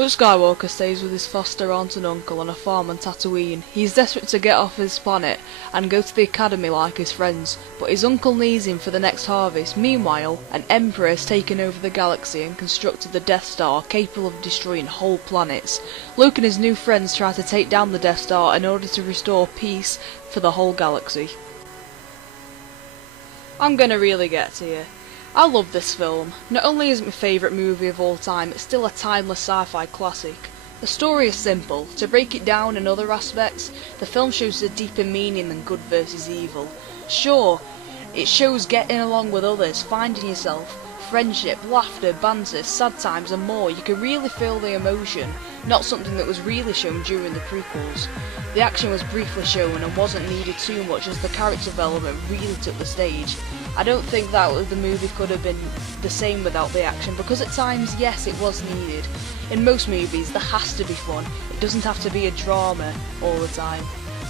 Luke Skywalker stays with his foster aunt and uncle on a farm on Tatooine. He's desperate to get off his planet and go to the academy like his friends, but his uncle needs him for the next harvest. Meanwhile, an emperor has taken over the galaxy and constructed the Death Star, capable of destroying whole planets. Luke and his new friends try to take down the Death Star in order to restore peace for the whole galaxy. I'm gonna really get to you. I love this film. Not only is it my favourite movie of all time, it's still a timeless sci-fi classic. The story is simple. To break it down in other aspects, the film shows a deeper meaning than good versus evil. Sure, it shows getting along with others, finding yourself, friendship, laughter, banter, sad times and more. You can really feel the emotion, not something that was really shown during the prequels. The action was briefly shown and wasn't needed too much as the character development really took the stage. I don't think that the movie could have been the same without the action, because at times, yes, it was needed. In most movies, there has to be fun. It doesn't have to be a drama all the time.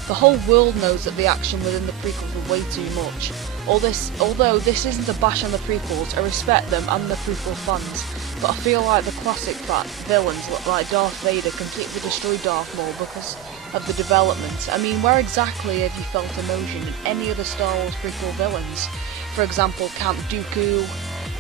The whole world knows that the action within the prequels were way too much. Although this isn't a bash on the prequels, I respect them and the prequel fans, but I feel like the classic villains like Darth Vader completely destroyed Darth Maul because of the development. I mean, where exactly have you felt emotion in any other Star Wars prequel villains? For example, Count Dooku,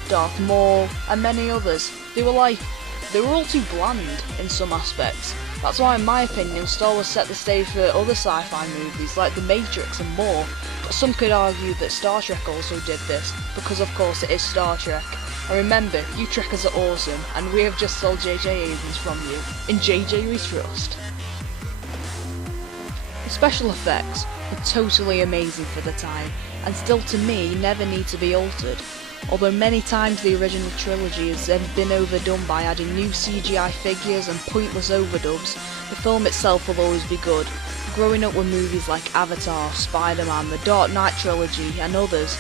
Darth Maul, and many others. They were all too bland in some aspects. That's why, in my opinion, Star Wars set the stage for other sci-fi movies like The Matrix and more. But some could argue that Star Trek also did this, because of course it is Star Trek. And remember, you Trekkers are awesome, and we have just sold J.J. Abrams from you. In J.J. we trust. The special effects were totally amazing for the time, and still to me never need to be altered. Although many times the original trilogy has been overdone by adding new CGI figures and pointless overdubs, the film itself will always be good. Growing up with movies like Avatar, Spider-Man, the Dark Knight trilogy and others,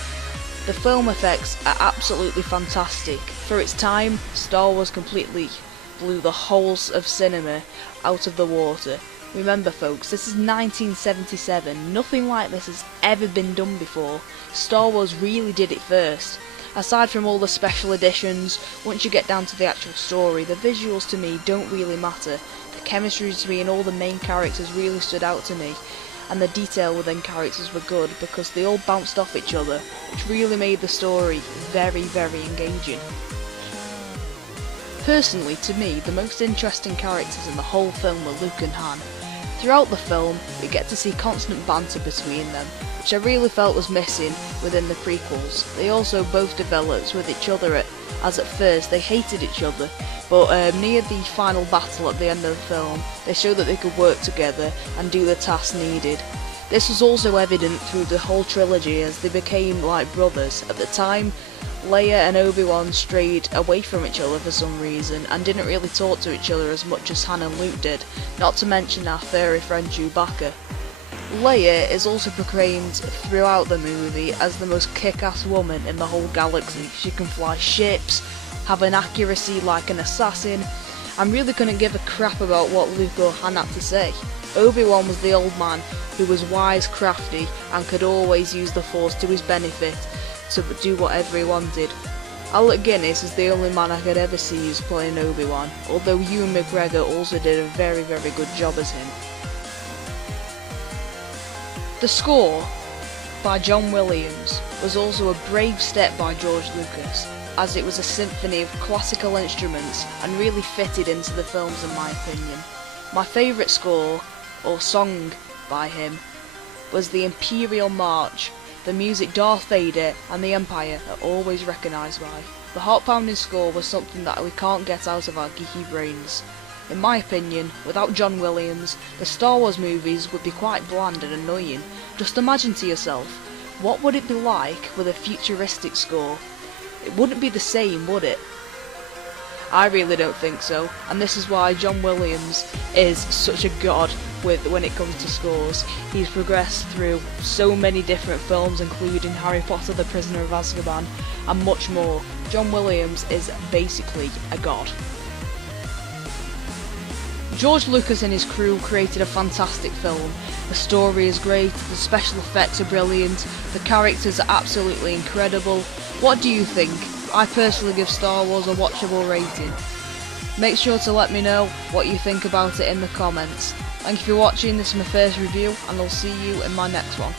the film effects are absolutely fantastic. For its time, Star Wars completely blew the whole of cinema out of the water. Remember folks, this is 1977, nothing like this has ever been done before. Star Wars really did it first. Aside from all the special editions, once you get down to the actual story, the visuals to me don't really matter. The chemistry between all the main characters really stood out to me, and the detail within characters were good because they all bounced off each other, which really made the story very, very engaging. Personally, to me, the most interesting characters in the whole film were Luke and Han. Throughout the film, we get to see constant banter between them, which I really felt was missing within the prequels. They also both developed with each other as at first they hated each other, but near the final battle at the end of the film, they showed that they could work together and do the tasks needed. This was also evident through the whole trilogy as they became like brothers. At the time, Leia and Obi-Wan strayed away from each other for some reason and didn't really talk to each other as much as Han and Luke did, not to mention our furry friend Chewbacca. Leia is also proclaimed throughout the movie as the most kick-ass woman in the whole galaxy. She can fly ships, have an accuracy like an assassin, and really couldn't give a crap about what Luke or Han had to say. Obi-Wan was the old man who was wise, crafty, and could always use the Force to his benefit to do whatever he wanted. Alec Guinness is the only man I could ever see who's playing Obi-Wan, although Ewan McGregor also did a very, very good job as him. The score by John Williams was also a brave step by George Lucas, as it was a symphony of classical instruments and really fitted into the films in my opinion. My favourite score, or song by him, was the Imperial March. The music Darth Vader and the Empire are always recognised by. The heart-pounding score was something that we can't get out of our geeky brains. In my opinion, without John Williams, the Star Wars movies would be quite bland and annoying. Just imagine to yourself, what would it be like with a futuristic score? It wouldn't be the same, would it? I really don't think so, and this is why John Williams is such a god when it comes to scores. He's progressed through so many different films, including Harry Potter, The Prisoner of Azkaban, and much more. John Williams is basically a god. George Lucas and his crew created a fantastic film. The story is great, the special effects are brilliant, the characters are absolutely incredible. What do you think? I personally give Star Wars a watchable rating. Make sure to let me know what you think about it in the comments. Thank you for watching, this is my first review, and I'll see you in my next one.